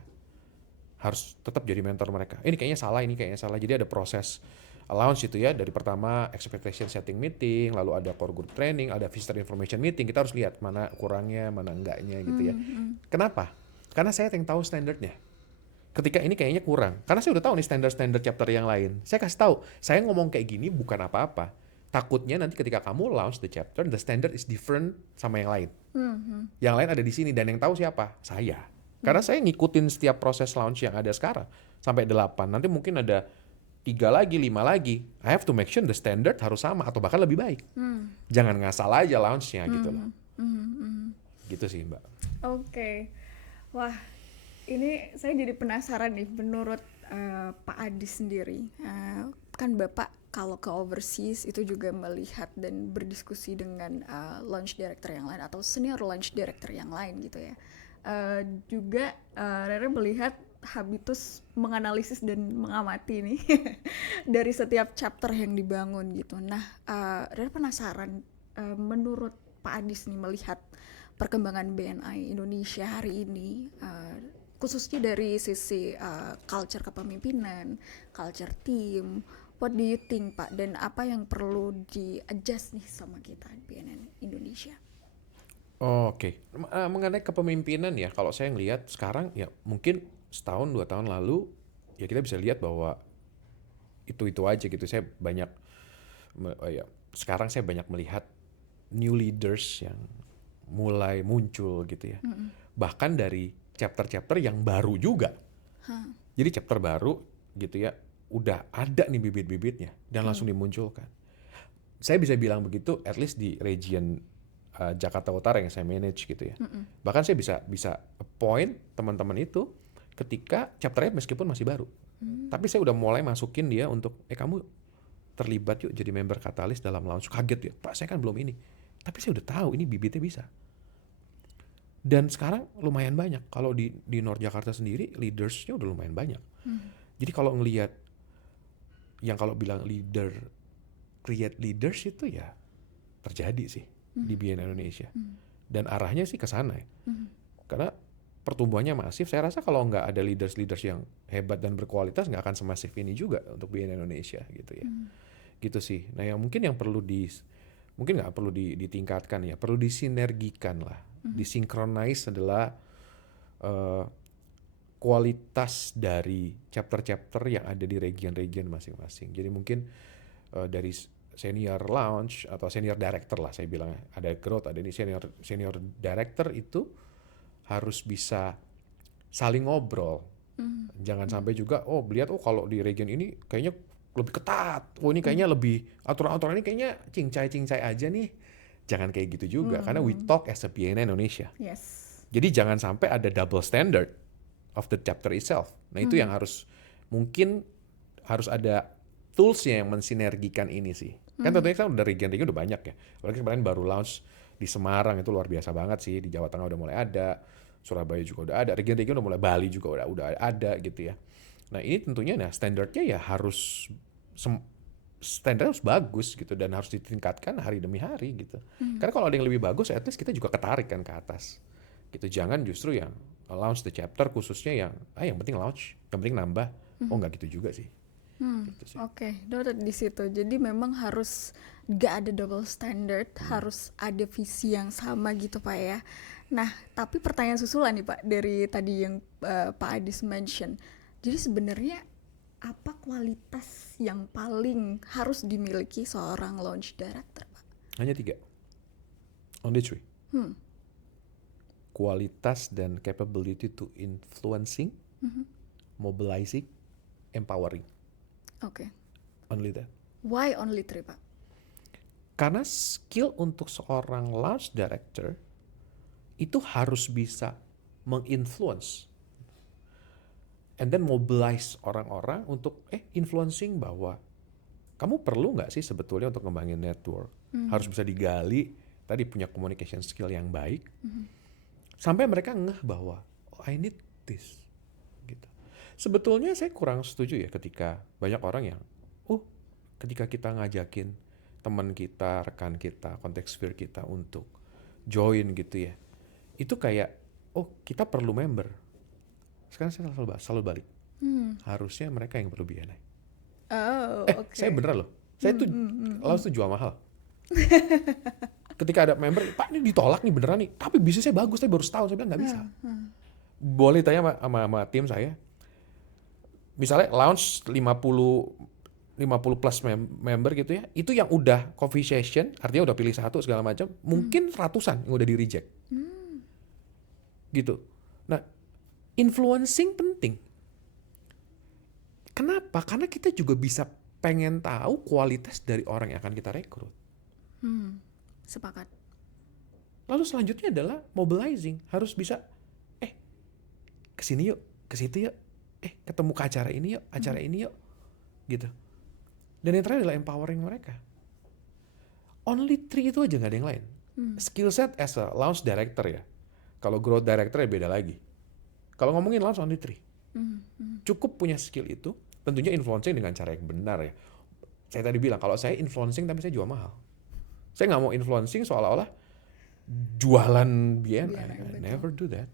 Harus tetap jadi mentor mereka. Ini kayaknya salah, ini kayaknya salah. Jadi ada proses launch itu ya. Dari pertama expectation setting meeting, lalu ada core group training, ada visitor information meeting. Kita harus lihat mana kurangnya, mana enggaknya gitu ya. Kenapa? Karena saya yang tahu standarnya. Ketika ini kayaknya kurang. Karena saya udah tahu nih standar chapter yang lain. Saya kasih tahu, saya ngomong kayak gini bukan apa-apa. Takutnya nanti ketika kamu launch the chapter, the standard is different sama yang lain. Yang lain ada di sini, dan yang tahu siapa? Saya. Karena saya ngikutin setiap proses launch yang ada sekarang. Sampai 8. Nanti mungkin ada 3 lagi, 5 lagi. I have to make sure the standard harus sama atau bahkan lebih baik. Jangan ngasal aja launchnya gitu loh. Gitu sih Mbak. Oke. Wah, ini saya jadi penasaran nih, menurut Pak Adis sendiri. Kan Bapak kalau ke overseas itu juga melihat dan berdiskusi dengan launch director yang lain atau senior launch director yang lain gitu ya. Juga Rere melihat habitus menganalisis dan mengamati nih dari setiap chapter yang dibangun gitu. Nah, Rere penasaran, menurut Pak Adis nih melihat perkembangan BNI Indonesia hari ini, khususnya dari sisi culture kepemimpinan, culture team, what do you think Pak? Dan apa yang perlu di-adjust nih sama kita BNI Indonesia? Oke. Mengenai kepemimpinan ya, kalau saya ngelihat sekarang ya mungkin setahun 2 tahun lalu ya kita bisa lihat bahwa itu aja gitu. Saya banyak sekarang saya banyak melihat new leaders yang mulai muncul gitu ya. Bahkan dari chapter-chapter yang baru juga. Jadi chapter baru gitu ya, udah ada nih bibit-bibitnya dan langsung dimunculkan. Saya bisa bilang begitu at least di region Jakarta Utara yang saya manage gitu ya. Bahkan saya bisa appoint teman-teman itu ketika chapternya meskipun masih baru. Tapi saya udah mulai masukin dia untuk kamu terlibat yuk jadi member Katalis dalam launch. Kaget ya, Pak saya kan belum ini. Tapi saya udah tahu ini bibitnya bisa. Dan sekarang lumayan banyak. Kalau di North Jakarta sendiri leadersnya udah lumayan banyak. Jadi kalau ngelihat yang kalau bilang leader create leaders itu ya terjadi sih di BNI Indonesia. Dan arahnya sih ke sana ya. Karena pertumbuhannya masif. Saya rasa kalau nggak ada leaders yang hebat dan berkualitas nggak akan semasif ini juga untuk BNI Indonesia gitu ya. Gitu sih. Nah yang mungkin yang perlu mungkin nggak perlu ditingkatkan ya, perlu disinergikan lah. Disinkronize adalah eh, kualitas dari chapter-chapter yang ada di region-region masing-masing. Jadi mungkin dari senior launch atau senior director lah saya bilang, ada growth, ada ini senior director itu harus bisa saling ngobrol. Jangan sampai juga lihat kalau di region ini kayaknya lebih ketat, ini kayaknya lebih aturan-aturan ini kayaknya cincai-cincai aja nih. Jangan kayak gitu juga, karena we talk as a PNI Indonesia. Yes. Jadi jangan sampai ada double standard of the chapter itself. Nah itu yang mungkin harus ada toolsnya yang mensinergikan ini sih. Kan tentunya kan udah region-region udah banyak ya. Apalagi kemarin baru launch di Semarang, itu luar biasa banget sih. Di Jawa Tengah udah mulai ada, Surabaya juga udah ada, region-region udah mulai, Bali juga udah ada gitu ya. Nah ini tentunya standarnya ya harus standar harus bagus gitu, dan harus ditingkatkan hari demi hari gitu. Karena kalau ada yang lebih bagus, at least kita juga ketarik kan ke atas. Gitu, jangan justru yang launch the chapter khususnya yang penting launch, yang penting nambah. Nggak gitu juga sih. Gitu sih. Oke, noted di situ. Jadi memang harus gak ada double standard, harus ada visi yang sama gitu Pak ya. Nah, tapi pertanyaan susulan nih Pak dari tadi yang Pak Adis mention. Jadi sebenarnya apa kualitas yang paling harus dimiliki seorang launch director Pak? Hanya 3, only 3. Kualitas dan capability to influencing, mobilizing, empowering. Oke. Only that. Why only 3 Pak? Karena skill untuk seorang launch director itu harus bisa menginfluence and then mobilize orang-orang untuk influencing bahwa kamu perlu nggak sih sebetulnya untuk ngembangin network. Harus bisa digali, tadi punya communication skill yang baik, sampai mereka ngeh bahwa I need this gitu. Sebetulnya saya kurang setuju ya ketika banyak orang yang ketika kita ngajakin teman kita, rekan kita, contact sphere kita untuk join gitu ya, itu kayak kita perlu member. Sekarang saya selalu balik, harusnya mereka yang perlu BNI. Oke. Saya bener loh, saya tuh langsung jual mahal. Ketika ada member, Pak ini ditolak nih beneran nih, tapi bisnisnya bagus, tapi baru setahun. Saya bilang nggak bisa. Boleh tanya sama tim saya, misalnya launch 50 plus member gitu ya, itu yang udah coffee session, artinya udah pilih satu segala macam, mungkin ratusan yang udah di reject. Gitu. Nah, influencing penting. Kenapa? Karena kita juga bisa pengen tahu kualitas dari orang yang akan kita rekrut. Sepakat. Lalu selanjutnya adalah mobilizing. Harus bisa, kesini yuk, kesitu yuk, ketemu ke acara ini yuk, gitu. Dan yang terakhir adalah empowering mereka. Only 3 itu aja nggak ada yang lain. Skill set as a launch director ya. Kalau growth director ya beda lagi. Kalau ngomongin launch only 3. Cukup punya skill itu, tentunya influencing dengan cara yang benar ya. Saya tadi bilang, kalau saya influencing tapi saya jual mahal. Saya nggak mau influencing seolah-olah jualan BNI. I never do that.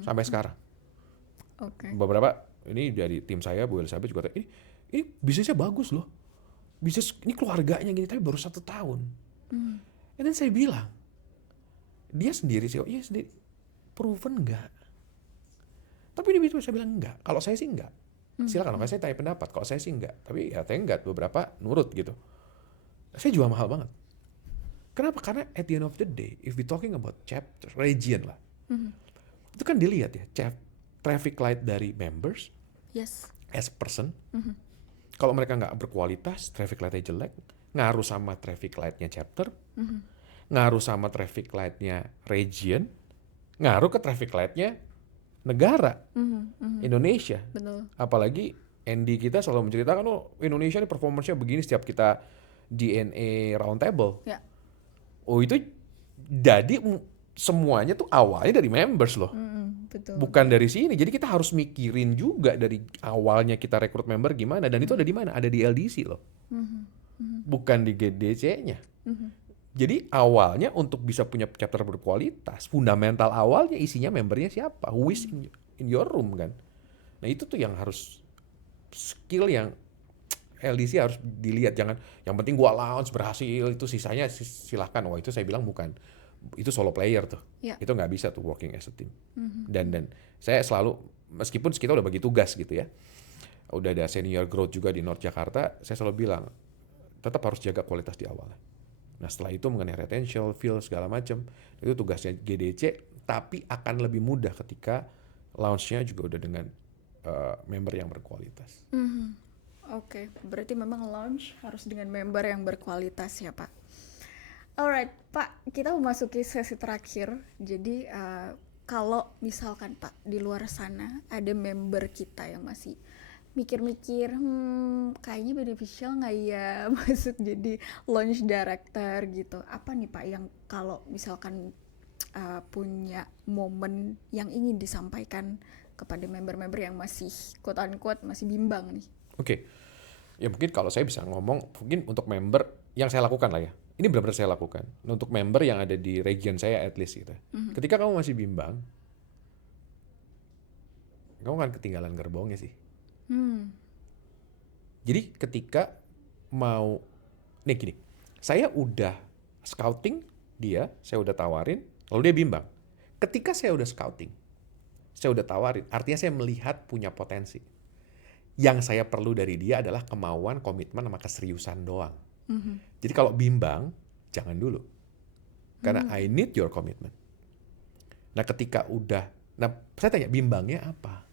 Sampai sekarang. Oke. Beberapa, ini dari tim saya, Bu Elizabeth juga, ini bisnisnya bagus loh. Bisnis ini keluarganya gini, tapi baru 1 tahun. Dan saya bilang, dia sendiri sih, iya sendiri, proven nggak? Tapi dia saya bilang enggak. Kalau saya sih enggak. Silakan, kalau saya tanya pendapat. Kalau saya sih enggak. Tapi ya thank God beberapa nurut gitu. Saya jual mahal banget. Kenapa? Karena at the end of the day, if we talking about chapter, region lah. Itu kan dilihat ya, traffic light dari members, Yes. as person. Kalau mereka nggak berkualitas, traffic lightnya jelek, ngaruh sama traffic lightnya chapter, ngaruh sama traffic lightnya region, ngaruh ke traffic lightnya negara, Indonesia. Betul. Apalagi Andy kita selalu menceritakan, Indonesia ini performance-nya begini setiap kita DNA roundtable. Ya. Itu jadi semuanya tuh awalnya dari members loh. Betul. Bukan dari sini. Jadi kita harus mikirin juga dari awalnya kita rekrut member gimana. Dan itu ada di mana? Ada di LDC loh. Bukan di GDC-nya. Jadi awalnya untuk bisa punya chapter berkualitas, fundamental awalnya isinya membernya siapa? Who is in your room kan? Nah itu tuh yang harus skill yang LDC harus dilihat, jangan yang penting gua launch berhasil itu sisanya silahkan. Wah itu saya bilang bukan, itu solo player tuh, Ya. itu nggak bisa tuh working as a team. Dan saya selalu, meskipun kita udah bagi tugas gitu ya, udah ada senior growth juga di North Jakarta, saya selalu bilang tetap harus jaga kualitas di awal. Nah setelah itu mengenai retention, feel segala macam itu tugasnya GDC, tapi akan lebih mudah ketika launch-nya juga udah dengan member yang berkualitas. Oke, berarti memang launch harus dengan member yang berkualitas ya Pak. Alright Pak, kita memasuki sesi terakhir. Jadi kalau misalkan Pak di luar sana ada member kita yang masih mikir-mikir, kayaknya beneficial nggak ya masuk jadi launch director gitu. Apa nih Pak yang kalau misalkan punya momen yang ingin disampaikan kepada member-member yang masih quote unquote masih bimbang nih? Oke. Ya mungkin kalau saya bisa ngomong, mungkin untuk member yang saya lakukan lah ya. Ini benar-benar saya lakukan. Untuk member yang ada di region saya at least gitu. Ketika kamu masih bimbang, kamu kan ketinggalan gerbongnya sih. Jadi ketika mau, nih gini, saya udah scouting dia, saya udah tawarin, lalu dia bimbang. Ketika saya udah scouting, saya udah tawarin, artinya saya melihat punya potensi. Yang saya perlu dari dia adalah kemauan, komitmen, sama keseriusan doang. Jadi kalau bimbang, jangan dulu. Karena I need your commitment. Nah ketika udah, nah saya tanya bimbangnya apa?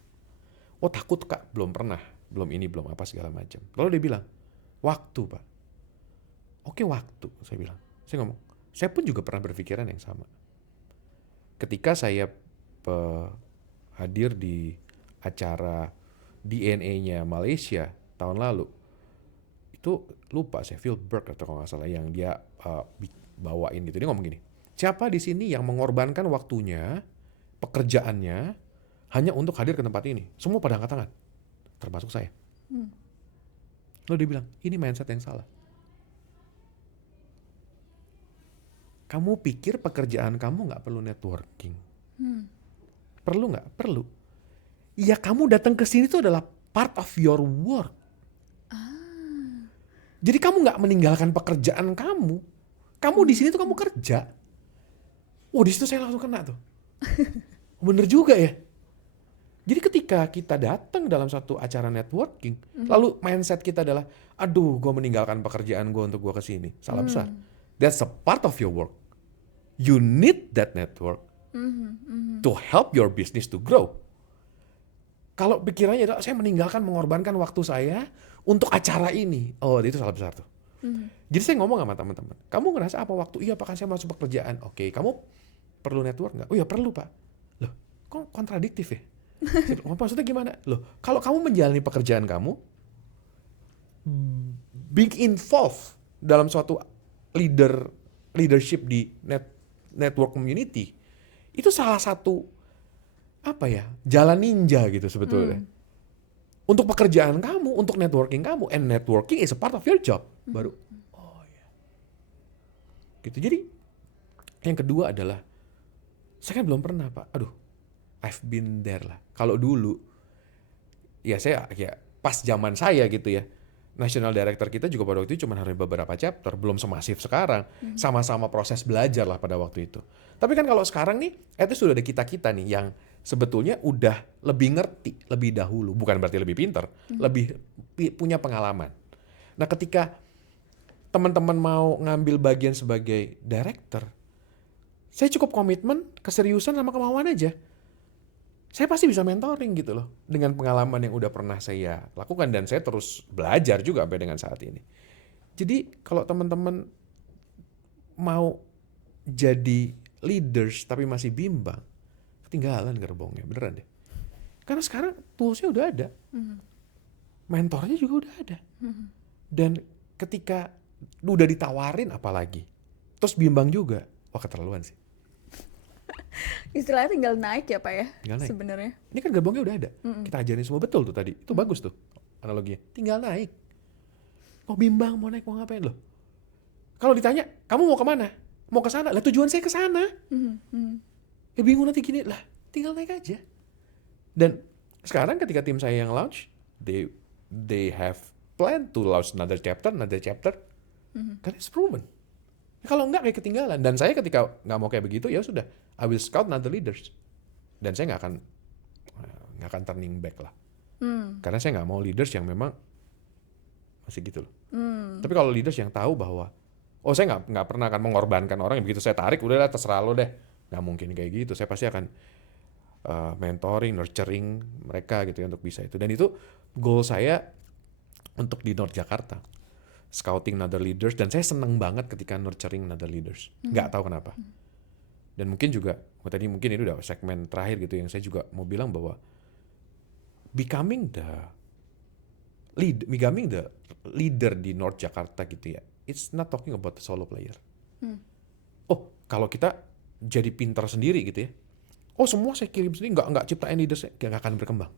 Oh takut kak, belum pernah, belum ini, belum apa segala macam. Lalu dia bilang, waktu pak. Oke waktu, saya bilang. Saya ngomong, saya pun juga pernah berpikiran yang sama. Ketika saya hadir di acara DNA-nya Malaysia tahun lalu, itu lupa saya, Phil Burke atau kalau nggak salah yang dia bawain gitu. Dia ngomong gini, siapa di sini yang mengorbankan waktunya, pekerjaannya hanya untuk hadir ke tempat ini? Semua pada angkat tangan, termasuk saya. Lalu dia bilang, ini mindset yang salah. Kamu pikir pekerjaan kamu nggak perlu networking? Perlu nggak? Perlu. Ya kamu datang ke sini itu adalah part of your work. Jadi kamu nggak meninggalkan pekerjaan kamu. Kamu di sini tuh kamu kerja. Oh di situ saya langsung kena tuh. Bener juga ya. Jadi ketika kita datang dalam satu acara networking, lalu mindset kita adalah, aduh gue meninggalkan pekerjaan gue untuk gue kesini. Salah besar. That's a part of your work. You need that network to help your business to grow. Kalau pikirannya adalah saya meninggalkan, mengorbankan waktu saya untuk acara ini. Oh itu salah besar tuh. Jadi saya ngomong sama teman-teman, kamu ngerasa apa waktu? Iya pak, kan saya masuk pekerjaan. Oke, kamu perlu network nggak? Oh iya perlu pak. Loh, kok kontradiktif ya? Maksudnya gimana? Loh, kalau kamu menjalani pekerjaan kamu, being involved dalam suatu leadership di network community, itu salah satu apa ya, jalan ninja gitu sebetulnya. Untuk pekerjaan kamu, untuk networking kamu, and networking is a part of your job. Baru, oh ya. Gitu. Jadi yang kedua adalah, saya kan belum pernah pak. Aduh, I've been there lah. Kalau dulu, ya saya ya pas zaman saya gitu ya, national director kita juga pada waktu itu cuma harus beberapa chapter, belum semasif sekarang. Sama-sama proses belajar lah pada waktu itu. Tapi kan kalau sekarang nih, itu sudah ada kita-kita nih yang sebetulnya udah lebih ngerti lebih dahulu. Bukan berarti lebih pintar, lebih punya pengalaman. Nah ketika teman-teman mau ngambil bagian sebagai director, saya cukup komitmen, keseriusan sama kemauan aja. Saya pasti bisa mentoring gitu loh. Dengan pengalaman yang udah pernah saya lakukan. Dan saya terus belajar juga sampai dengan saat ini. Jadi kalau teman-teman mau jadi leaders tapi masih bimbang, ketinggalan gerbongnya, beneran deh. Karena sekarang toolsnya udah ada. Mentornya juga udah ada. Dan ketika udah ditawarin apalagi, terus bimbang juga, wah keterlaluan sih. Istilahnya tinggal naik ya Pak ya, Tinggal naik. sebenarnya. Ini kan gerbongnya udah ada. Kita ajarin semua betul tuh tadi. Itu bagus tuh analoginya. Tinggal naik. Oh bimbang mau naik mau ngapain loh? Kalau ditanya, kamu mau kemana? Mau ke sana. Lah tujuan saya ke sana. Ya bingung nanti gini lah. Tinggal naik aja. Dan sekarang ketika tim saya yang launch, they have plan to launch another chapter, kan it's proven. Kalau enggak kayak ketinggalan. Dan saya ketika nggak mau kayak begitu, ya sudah, I will scout another leaders. Dan saya nggak akan turning back lah. Karena saya nggak mau leaders yang memang masih gitu loh. Tapi kalau leaders yang tahu bahwa, oh saya nggak pernah akan mengorbankan orang, yang begitu saya tarik, udahlah terserah lo deh. Nggak mungkin kayak gitu. Saya pasti akan mentoring, nurturing mereka gitu ya untuk bisa itu. Dan itu goal saya untuk di North Jakarta. Scouting another leaders, dan saya seneng banget ketika nurturing another leaders. Nggak tahu kenapa. Dan mungkin juga, tadi mungkin ini udah segmen terakhir gitu yang saya juga mau bilang bahwa becoming the leader di North Jakarta gitu ya, it's not talking about the solo player. Oh, kalau kita jadi pintar sendiri gitu ya, oh semua saya kirim sendiri, nggak ciptain leaders, nggak akan berkembang.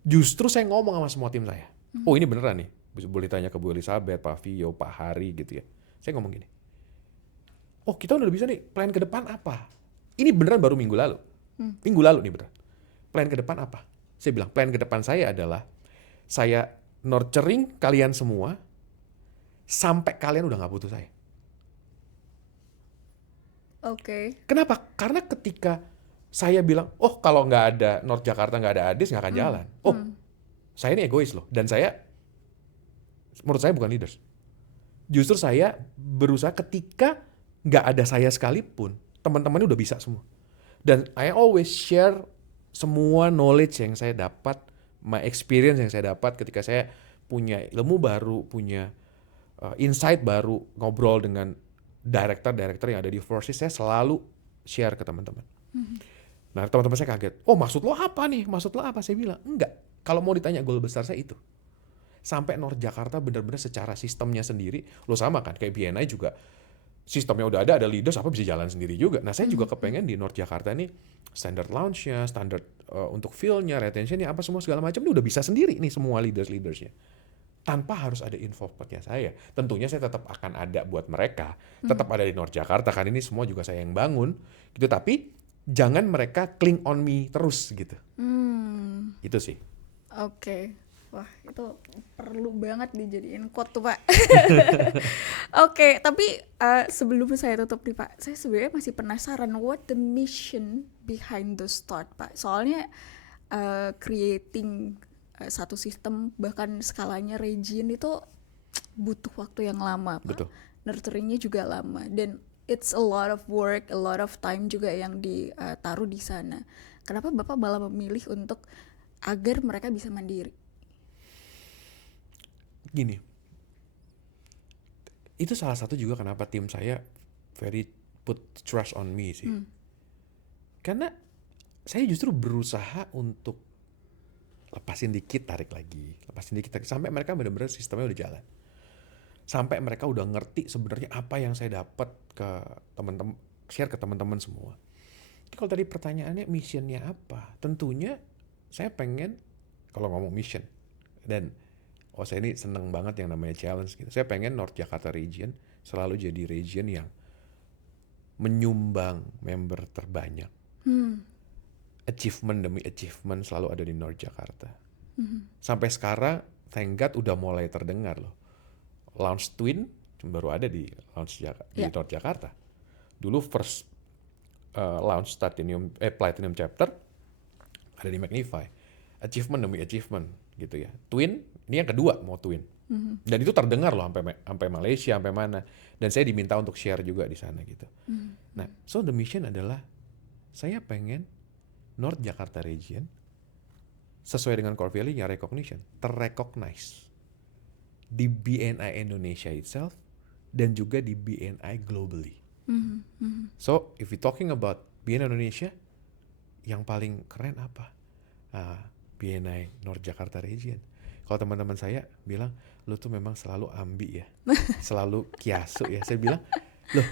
Justru saya ngomong sama semua tim saya, oh ini beneran nih, boleh tanya ke Bu Elizabeth, Pak Vio, Pak Hari gitu ya. Saya ngomong gini, oh kita udah bisa nih, plan ke depan apa? Ini beneran baru minggu lalu. Minggu lalu nih beneran. Plan ke depan apa? Saya bilang, plan ke depan saya adalah, saya nurturing kalian semua, sampai kalian udah gak butuh saya. Oke. Kenapa? Karena ketika saya bilang, oh kalau nggak ada North Jakarta, nggak ada Adis, nggak akan jalan. Oh, saya ini egois loh. Dan saya, menurut saya bukan leaders. Justru saya berusaha ketika nggak ada saya sekalipun, teman-temannya udah bisa semua. Dan I always share semua knowledge yang saya dapat, my experience yang saya dapat ketika saya punya ilmu baru, punya insight baru, ngobrol dengan director yang ada di Forces, saya selalu share ke teman-teman. Nah, teman-teman saya kaget. Oh, maksud lo apa nih? Maksud lo apa? Saya bilang, enggak. Kalau mau ditanya goal besar saya itu. Sampai North Jakarta benar-benar secara sistemnya sendiri, lo sama kan, kayak BNI juga sistemnya udah ada leaders, apa bisa jalan sendiri juga. Nah, saya juga kepengen di North Jakarta nih, standard launch-nya, standard untuk fill-nya, retention-nya, apa semua segala macam, ini udah bisa sendiri nih semua leaders-leadersnya. Tanpa harus ada involvement-nya saya. Tentunya saya tetap akan ada buat mereka, tetap ada di North Jakarta, kan ini semua juga saya yang bangun, gitu. Tapi jangan mereka cling on me terus gitu. Itu sih. Oke. Wah, itu perlu banget dijadiin quote tuh, Pak. Oke, tapi sebelum saya tutup nih, Pak, saya sebenarnya masih penasaran what the mission behind the start, Pak. Soalnya creating satu sistem, bahkan skalanya region itu butuh waktu yang lama, Pak. Betul. Nurturingnya juga lama, dan it's a lot of work, a lot of time juga yang ditaruh di sana. Kenapa Bapak malah memilih untuk agar mereka bisa mandiri? Gini, itu salah satu juga kenapa tim saya very put trust on me sih. Karena saya justru berusaha untuk lepasin dikit, tarik lagi, sampai mereka benar-benar sistemnya udah jalan. Sampai mereka udah ngerti sebenarnya apa yang saya dapat ke teman-teman, share ke teman-teman semua. Jadi kalau tadi pertanyaannya missionnya apa? Tentunya saya pengen, kalau ngomong mission, dan saya ini seneng banget yang namanya challenge gitu. Saya pengen North Jakarta region selalu jadi region yang menyumbang member terbanyak. Achievement demi achievement selalu ada di North Jakarta. Sampai sekarang, thank God udah mulai terdengar loh. Launch Twin baru ada di North Jakarta. Dulu first launch Platinum Chapter ada di Magnify. Achievement demi achievement gitu ya. Twin, ini yang kedua mau Twin. Dan itu terdengar loh sampai Malaysia, sampai mana. Dan saya diminta untuk share juga di sana gitu. Nah, so the mission adalah saya pengen North Jakarta region sesuai dengan core value-nya recognition, terrecognize di BNI Indonesia itself dan juga di BNI globally. So if we talking about BNI Indonesia, yang paling keren apa? BNI North Jakarta region. Kalau teman-teman saya bilang, lu tuh memang selalu ambi ya, selalu kiasu ya. Saya bilang, loh,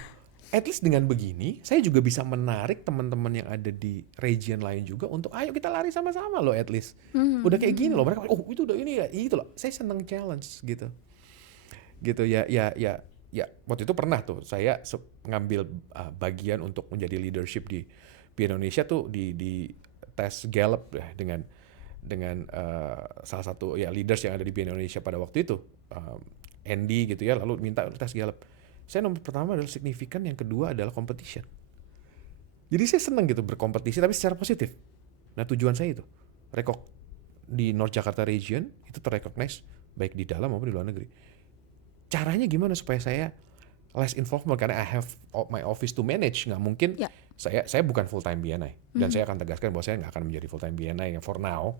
at least dengan begini, saya juga bisa menarik teman-teman yang ada di region lain juga untuk ayo kita lari sama-sama loh at least. Udah kayak gini loh, mereka oh itu udah ini ya, itu loh. Saya seneng challenge gitu. Gitu ya. Waktu itu pernah tuh saya ngambil bagian untuk menjadi leadership di Indonesia tuh di tes Gallup ya, salah satu ya leaders yang ada di BNI Indonesia pada waktu itu, Andy gitu ya, lalu minta tes Gallup. Saya nomor pertama adalah signifikan, yang kedua adalah competition. Jadi saya senang gitu berkompetisi tapi secara positif. Nah tujuan saya itu di North Jakarta region itu terrecognize baik di dalam maupun di luar negeri. Caranya gimana supaya saya less involvement, karena I have my office to manage. Nggak mungkin Ya. saya bukan full time BNI, dan saya akan tegaskan bahwa saya nggak akan menjadi full time BNI for now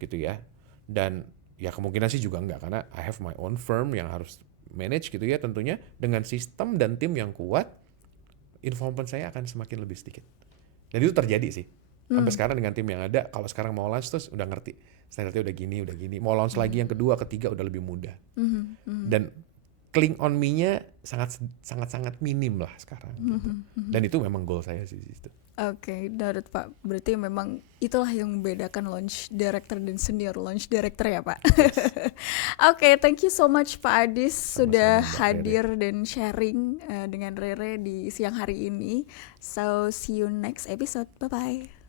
gitu ya. Dan ya kemungkinan sih juga nggak, karena I have my own firm yang harus manage gitu ya. Tentunya dengan sistem dan tim yang kuat, involvement saya akan semakin lebih sedikit. Dan itu terjadi sih. Sampai sekarang dengan tim yang ada, kalau sekarang mau launch terus udah ngerti. Standarnya udah gini. Mau launch lagi yang kedua, ketiga udah lebih mudah. Dan cling on me-nya sangat minim lah sekarang. Gitu. Dan itu memang goal saya sih itu. Oke, Darut Pak. Berarti memang itulah yang membedakan launch director dan senior launch director ya Pak. Oke, thank you so much Pak Adis sudah Mbak hadir dan sharing dengan Rere di siang hari ini. So, see you next episode. Bye-bye.